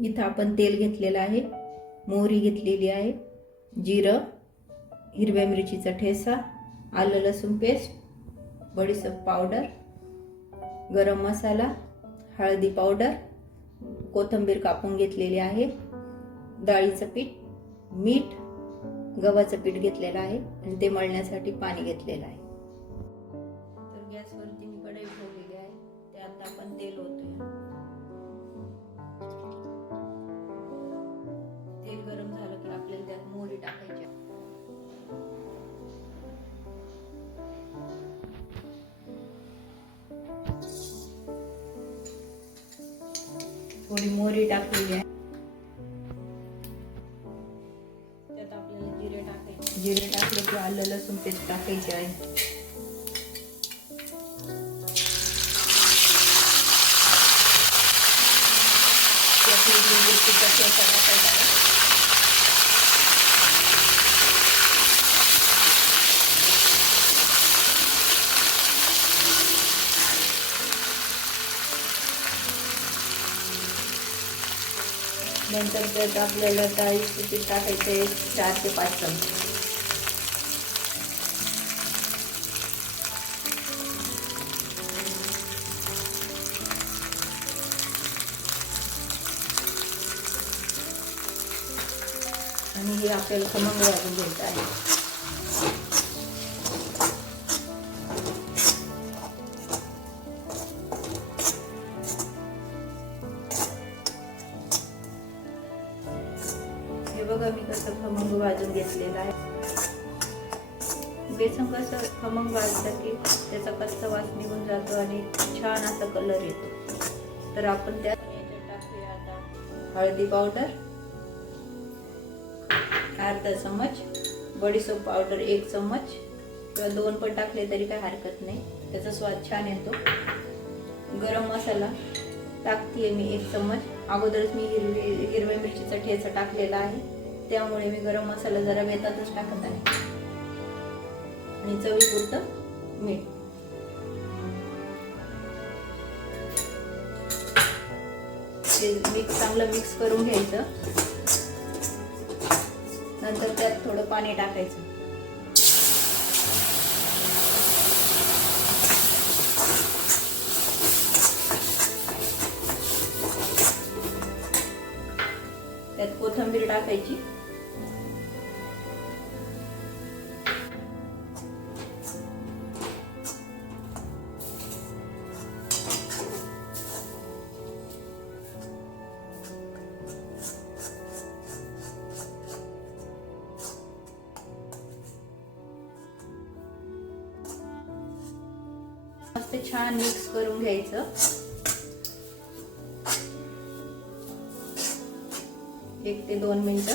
इथं आपण तेल घेतलेलं आहे, मोहरी घेतलेली आहे, जिरं, हिरव्या मिरचीचा ठेचा, आलं लसूण पेस्ट, बडीशेप पावडर, गरम मसाला, हळदी पावडर, कोथिंबीर कापून घेतलेली आहे, डाळीचं पीठ, मीठ, गव्हाचं पीठ घेतलेलं आहे आणि ते मळण्यासाठी पाणी घेतलेलं आहे. तर गॅसवरती मी कढई ठेवलेली आहे, त्यात आपण तेल ओतूया. तेल गरम झालं की आपल्याला त्यात मोहरी टाकायची. थोडी मोहरी टाकलेली आहे. त्यात आपल्याला जिरे टाकायचे. जिरे टाकले की आलं लसूण पेस्ट टाकायची आहे. नंतर त्यात आपल्याला डाळीचं पीठ टाकायचं आहे 4 ते 5 चमचे. आणि हे आपल्याला खमंग भाजून घ्यायचं आहे. हे बघा मी कसं खमंग भाजून घेतलेलं आहे. बेसन कसं खमंग भाजलं की त्याचा कच्चा वास निघून जातो आणि छान असा कलर येतो. तर आपण त्यात टाकूया आता हळदी पावडर अर्धा चमच, बडीशेप पावडर 1 चमच किंवा 2 पण टाकले तरी काही हरकत नाही, त्याचा स्वाद छान येतो. गरम मसाला टाकते मी 1 चमच. अगोदरच मी हिरव्या मिरचीचा ठेचा टाकलेला आहे, त्यामुळे मी गरम मसाला जरा वेतातच टाकत आहे. आणि चवीपुरतं मीठ. ते चांगलं मिक्स करून घ्यायचं. नंतर त्यात थोडं पाणी टाकायचं. त्यात कोथिंबीर टाकायची. मस्त छान मिक्स करून घ्यायचं. 1 ते 2 मिनिटं.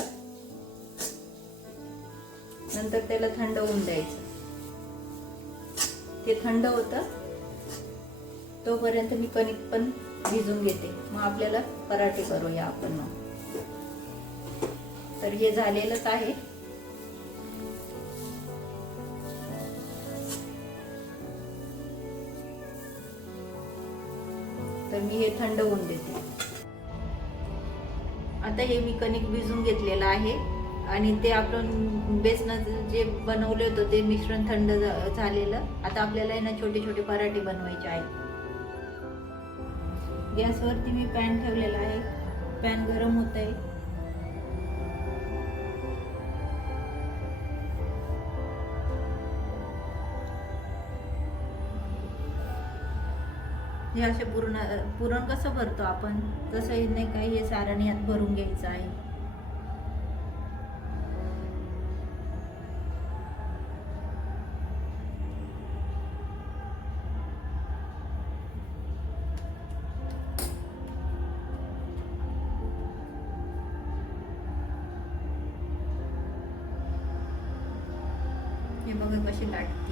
नंतर त्याला थंड होऊन द्यायचं. ते थंड होतं तोपर्यंत मी कणिक पण भिजून घेते. मग आपल्याला पराठे करूया आपण. मग तर हे झालेलंच आहे. तर मी हे थंड होऊन देते. आता हे मी कणिक भिजून घेतलेलं आहे आणि ते आपण बेसनाचं जे बनवले होतं ते मिश्रण थंड झालेलं. आता आपल्याला ना छोटे छोटे पराठे बनवायचे आहेत. गॅसवरती मी पॅन ठेवलेला आहे. पॅन गरम होत आहे. हे असे पुरण कसं भरतो आपण तसं नाही काही, हे सारण यात भरून घ्यायचं आहे. हे बघा कशी लाटती.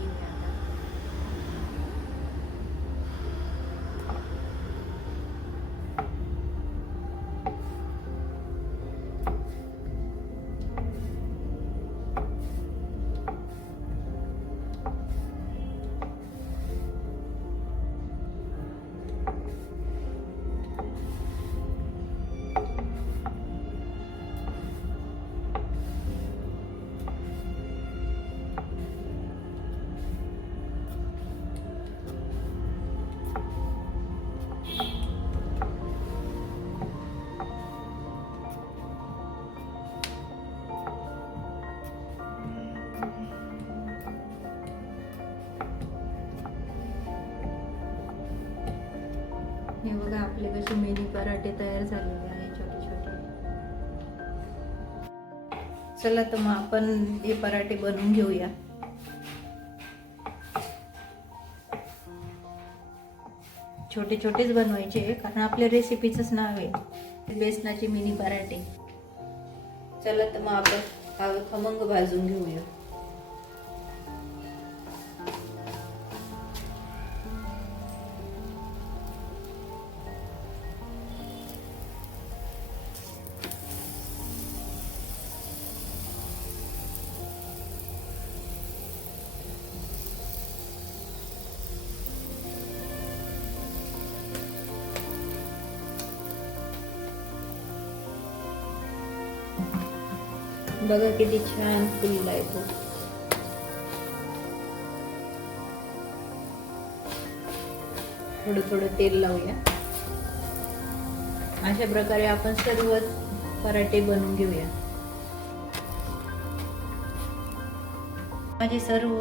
आपले कसे मिनी पराठे तयार झालेले आहे छोटे छोटे. चला तर मग आपण हे पराठे बनवून घेऊया. छोटे छोटेच बनवायचे कारण आपल्या रेसिपीचंच नाव आहे बेसनाचे मिनी पराठे. चला तर मग आपण खमंग भाजून घेऊया. बघा किती छान फुललाय तो. थोडं थोडं तेल लावूया. अशा प्रकारे आपण सर्व पराठे बनवून घेऊया. माझे सर्व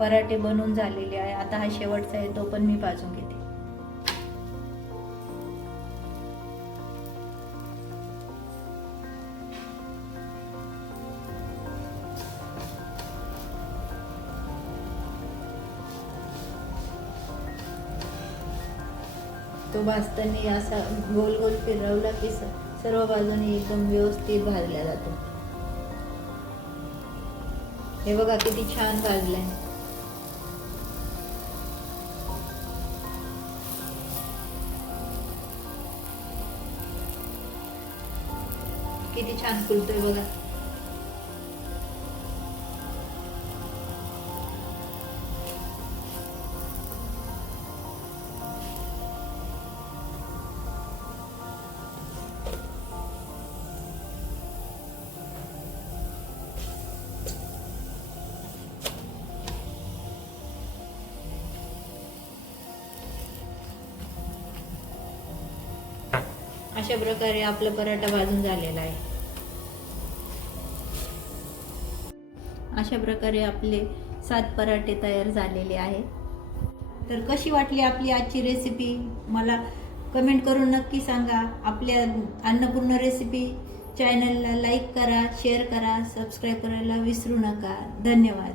पराठे बनवून झालेले आहे. आता हा शेवटचा आहे, तो पण मी भाजून घेते. तो भाजताना असा गोल गोल फिरवला की सर्व बाजूने एकदम व्यवस्थित भाजला जातो. हे बघा किती छान भाजलाय. किती छान फुलतोय बघा. अशा प्रकारे आपला पराठा भाजून झालेला आहे. अशा प्रकारे आपले 7 पराठे तयार झालेले आहेत. तर कशी वाटली आपली आजची रेसिपी मला कमेंट करून नक्की सांगा. आपल्या अन्नपूर्ण रेसिपी चॅनलला लाईक करा, शेअर करा, सबस्क्राईब करायला विसरू नका. धन्यवाद.